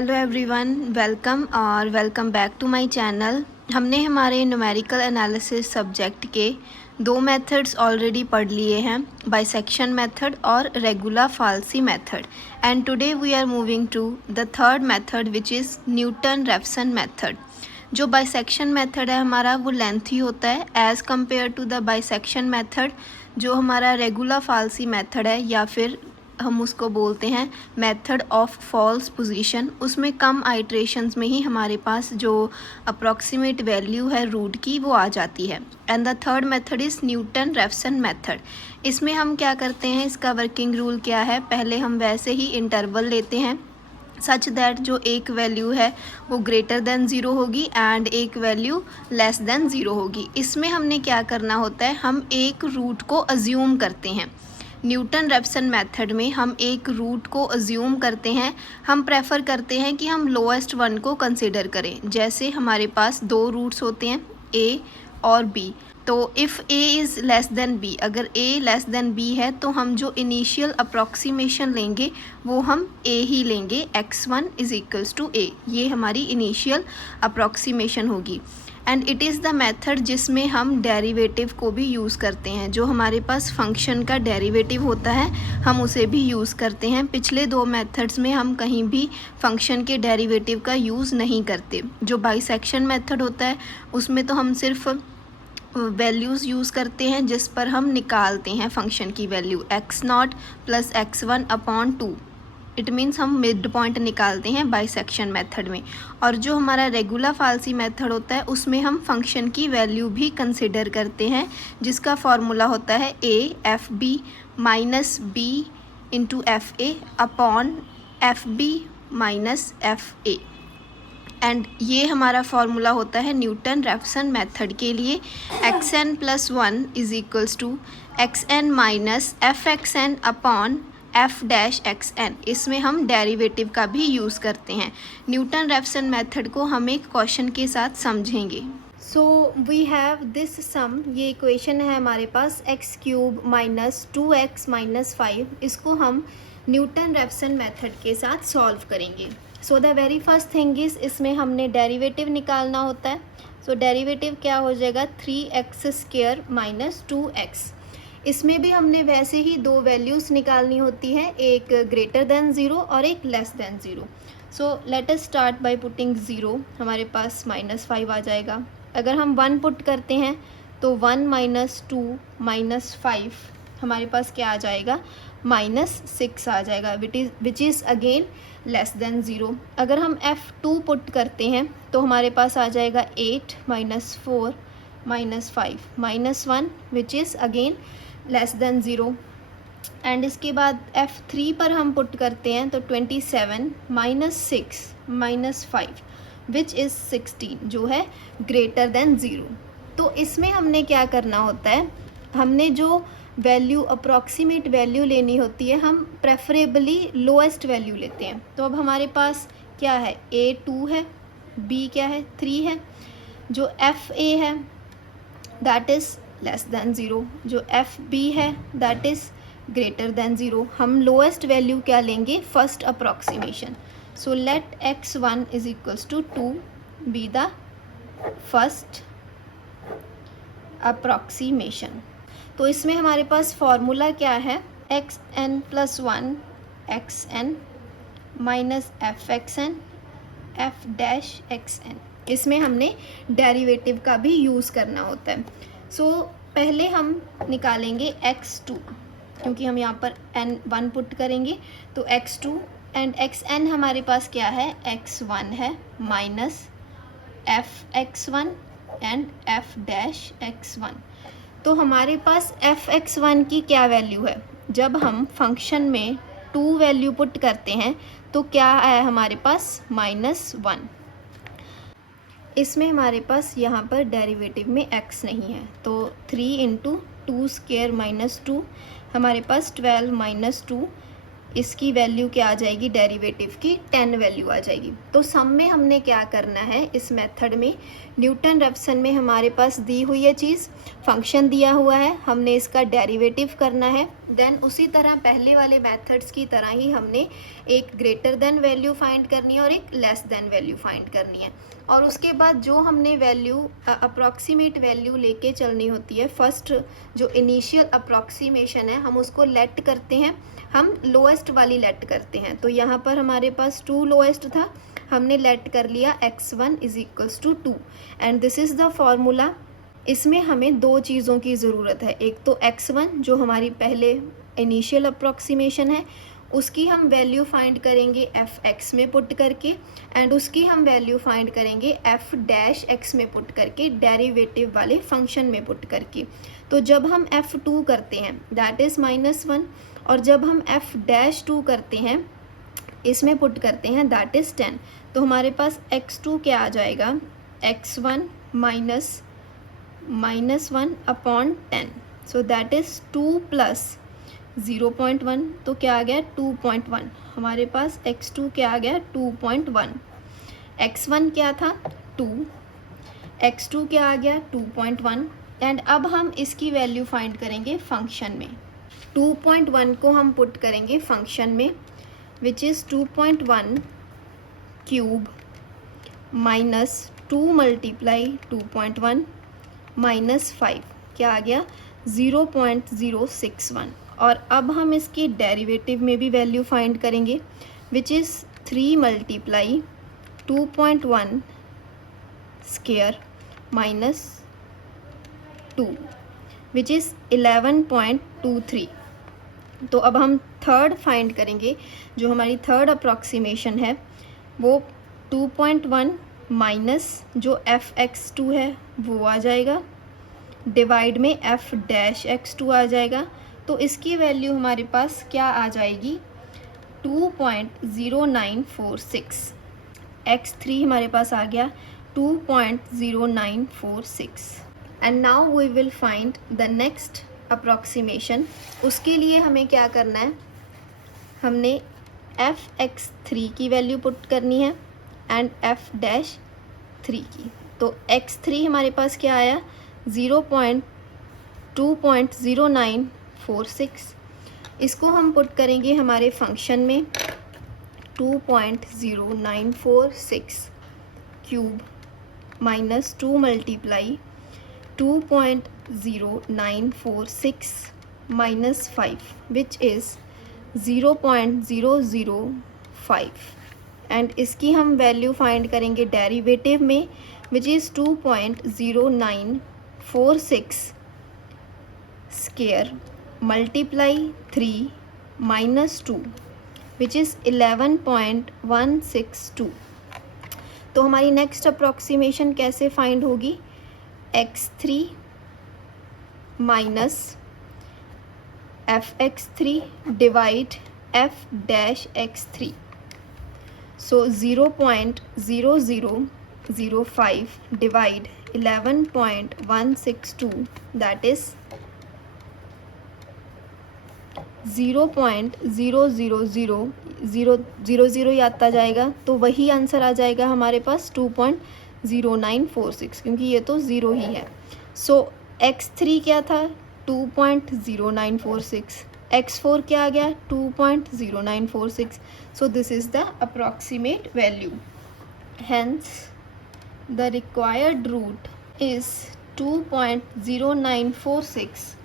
Hello everyone, welcome और welcome back to my channel. हमने हमारे न्यूमेरिकल एनालिसिस सब्जेक्ट के दो मेथड्स ऑलरेडी पढ़ लिए हैं, बाइसेक्शन मेथड और regula falsi method, and today we are moving to the third method which is Newton Raphson method. जो बाइसेक्शन मेथड है हमारा वो लेंथी होता है as compare to the bisection method. जो हमारा रेगुला फाल्सी मेथड है या फिर हम उसको बोलते हैं मेथड ऑफ फॉल्स पोजीशन, उसमें कम आइट्रेशंस में ही हमारे पास जो अप्रॉक्सीमेट वैल्यू है रूट की वो आ जाती है। And the third method is Newton Raphson method. इसमें हम क्या करते हैं, इसका वर्किंग रूल क्या है, पहले हम वैसे ही इंटरवल लेते हैं सच दैट जो एक वैल्यू है वो ग्रेटर देन ज़ीरो होगी एंड एक वैल्यू लेस देन ज़ीरो होगी। इसमें हमने क्या करना होता है, हम एक रूट को अज्यूम करते हैं। न्यूटन रेफसन मेथड में हम एक रूट को अज्यूम करते हैं। हम प्रेफर करते हैं कि हम लोएस्ट वन को कंसिडर करें। जैसे हमारे पास दो रूट्स होते हैं ए और बी, तो if a is less then b, अगर a लेस देन b है तो हम जो इनिशियल अप्रॉक्सीमेशन लेंगे वो हम a ही लेंगे, x1 is equals to a। ये हमारी इनिशियल अप्रॉक्सीमेशन होगी। And it is the method जिसमें हम डेरिवेटिव को भी यूज़ करते हैं। जो हमारे पास फंक्शन का डेरिवेटिव होता है हम उसे भी यूज़ करते हैं। पिछले दो मेथड्स में हम कहीं भी फंक्शन के डेरिवेटिव का यूज़ नहीं करते। जो बाइसेक्शन मेथड होता है उसमें तो हम सिर्फ वैल्यूज़ यूज़ करते हैं जिस पर हम निकालते हैं फंक्शन की value x0 plus x1 upon 2। It means हम मिड पॉइंट निकालते हैं बाइसेक्शन मेथड में। और जो हमारा रेगुला फाल्सी मेथड होता है उसमें हम फंक्शन की वैल्यू भी कंसिडर करते हैं, जिसका फॉर्मूला होता है a F B minus B into F A upon F B minus F A. And ये हमारा फॉर्मूला होता है न्यूटन रेफसन मेथड के लिए। X n plus one is equals to x n minus f x n upon f dash x n. इसमें हम derivative का भी यूज़ करते हैं। न्यूटन रेफसन मेथड को हम एक क्वेश्चन के साथ समझेंगे। So we have this sum, ये इक्वेशन है हमारे पास x cube minus 2x minus 5। इसको हम न्यूटन रेफसन मेथड के साथ सॉल्व करेंगे। So the very first thing is, इसमें हमने डेरिवेटिव निकालना होता है। सो डेरिवेटिव क्या हो जाएगा, 3x² माइनस 2x। इसमें भी हमने वैसे ही दो वैल्यूज़ निकालनी होती है, एक ग्रेटर देन ज़ीरो और एक less than zero. So let us start by putting zero. हमारे पास -5 आ जाएगा। अगर हम 1 पुट करते हैं तो 1 माइनस 2 माइनस 5 हमारे पास क्या आ जाएगा, -6 आ जाएगा, which is again less than zero. अगर हम f2 पुट करते हैं तो हमारे पास आ जाएगा 8 minus 4 minus 5 minus 1 which is again less than zero. And इसके बाद f3 पर हम पुट करते हैं तो 27 माइनस 6 माइनस 5 विच इज़ 16, जो है ग्रेटर देन ज़ीरो। तो इसमें हमने क्या करना होता है, हमने जो वैल्यू अप्रॉक्सीमेट वैल्यू लेनी होती है हम प्रेफरेबली लोएस्ट वैल्यू लेते हैं। तो अब हमारे पास क्या है, a 2 है, b क्या है 3 है, जो f a है that is less than zero, जो एफ बी है that is greater than zero. हम लोएस्ट वैल्यू क्या लेंगे, first approximation. So let x1 is equals to 2 be the first approximation. तो इसमें हमारे पास फॉर्मूला क्या है, x n plus 1 x n minus f x n f dash x n. इसमें हमने डेरिवेटिव का भी यूज़ करना होता है। सो पहले हम निकालेंगे x2, क्योंकि हम यहाँ पर n1 पुट करेंगे तो x2 एंड xn हमारे पास क्या है, x1 है minus F x1 and F dash x1। तो हमारे पास एफ x1 की क्या वैल्यू है, जब हम फंक्शन में 2 वैल्यू पुट करते हैं तो क्या आया हमारे पास, -1। इसमें हमारे पास यहाँ पर डेरिवेटिव में x नहीं है तो 3 इंटू 2² माइनस 2 हमारे पास 12 माइनस 2, इसकी वैल्यू क्या आ जाएगी, डेरिवेटिव की 10 वैल्यू आ जाएगी। तो सम में हमने क्या करना है, इस मेथड में न्यूटन रेफसन में हमारे पास दी हुई है चीज़, फंक्शन दिया हुआ है, हमने इसका डेरिवेटिव करना है। देन उसी तरह पहले वाले मेथड्स की तरह ही हमने एक ग्रेटर देन वैल्यू फाइंड करनी है और एक लेस देन वैल्यू फाइंड करनी है, और उसके बाद जो हमने वैल्यू अप्रॉक्सीमेट वैल्यू लेके चलनी होती है, फर्स्ट जो इनिशियल अप्रॉक्सीमेशन है हम उसको लेट करते हैं, हम लोएस्ट वाली लेट करते हैं। तो यहाँ पर हमारे पास 2 लोएस्ट था, हमने लेट कर लिया x1 = 2 and this is the formula. इसमें हमें 2 चीज़ों की ज़रूरत है, एक तो x1 जो हमारी पहले इनिशियल अप्रॉक्सीमेशन है उसकी हम वैल्यू फाइंड करेंगे f(x) में पुट करके, एंड उसकी हम वैल्यू फाइंड करेंगे f(x) में पुट करके, डेरिवेटिव वाले फंक्शन में पुट करके। तो जब हम f2 करते हैं दैट इज़ -1, और जब हम f(2) करते हैं इसमें पुट करते हैं दैट इज़ 10। तो हमारे पास x2 क्या आ जाएगा, x1 -1/10, सो दैट इज़ 2 + 0.1, तो क्या आ गया 2.1। हमारे पास x2 क्या आ गया 2.1, x1 क्या था 2, x2 क्या आ गया 2.1, एंड अब हम इसकी वैल्यू फाइंड करेंगे फंक्शन में। 2.1 को हम पुट करेंगे फंक्शन में, विच इज़ 2.1 क्यूब -2 × 2.1 -5, क्या आ गया 0.061। और अब हम इसकी डेरिवेटिव में भी वैल्यू फाइंड करेंगे, which is 3 × 2.1 square -2, which is 11.23। तो अब हम थर्ड फाइंड करेंगे, जो हमारी थर्ड अप्रॉक्सीमेशन है वो 2.1 माइनस जो f(x2) है वो आ जाएगा, डिवाइड में f(x2) आ जाएगा। तो इसकी वैल्यू हमारे पास क्या आ जाएगी 2.0946, x3 हमारे पास आ गया 2.0946। And now we will find the next approximation. उसके लिए हमें क्या करना है, हमने f(x3) की वैल्यू पुट करनी है एंड f(3) की। तो x3 हमारे पास क्या आया 2.0946, इसको हम पुट करेंगे हमारे फंक्शन में 2.0946 क्यूब -2 × 2.0946 -5, विच इज़ 0.005, एंड इसकी हम वैल्यू फाइंड करेंगे डेरिवेटिव में, which is 2.0946 square × 3 -2, which is 11.162। तो हमारी नेक्स्ट अप्रॉक्सीमेशन कैसे फाइंड होगी, x3 minus f(x3) divide f(x3), so 0.0005 divide 11.162, that is 0.000000 ही आता जाएगा। तो वही आंसर आ जाएगा हमारे पास 2.0946, क्योंकि ये तो ज़ीरो ही है। सो x3 क्या था 2.0946, x4 क्या आ गया 2.0946। So this is the approximate value, hence the required root is 2.0946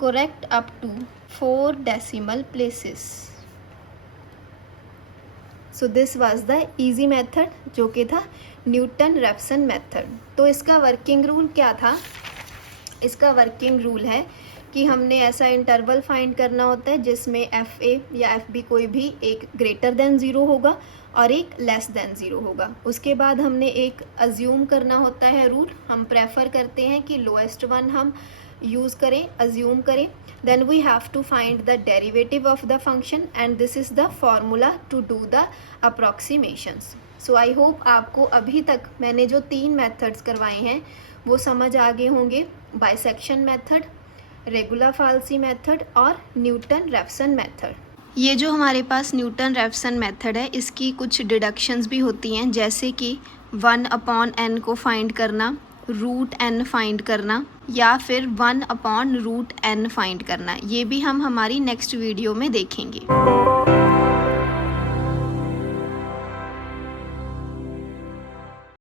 correct up to 4 decimal places. So this was the easy method, जो कि था न्यूटन रेफसन मेथड। तो इसका वर्किंग रूल क्या था, इसका वर्किंग रूल है कि हमने ऐसा इंटरवल फाइंड करना होता है जिसमें FA या FB कोई भी एक ग्रेटर देन 0 होगा और एक लेस देन 0 होगा। उसके बाद हमने एक अज्यूम करना होता है रूल, हम प्रेफर करते हैं कि लोएस्ट वन हम यूज़ करें, अज्यूम करें। Then we have to find the derivative of the function and this is the formula to do the approximations. So I hope आपको अभी तक मैंने जो 3 मेथड्स करवाए हैं वो समझ आ गए होंगे, बाइसेक्शन मेथड, रेगुलर फाल्सी मेथड और न्यूटन रेफसन मेथड। ये जो हमारे पास न्यूटन रेफसन मेथड है इसकी कुछ डिडक्शंस भी होती हैं, जैसे कि 1/n को फाइंड करना, √n फाइंड करना, या फिर 1/√n फाइंड करना है। ये भी हम हमारी नेक्स्ट वीडियो में देखेंगे।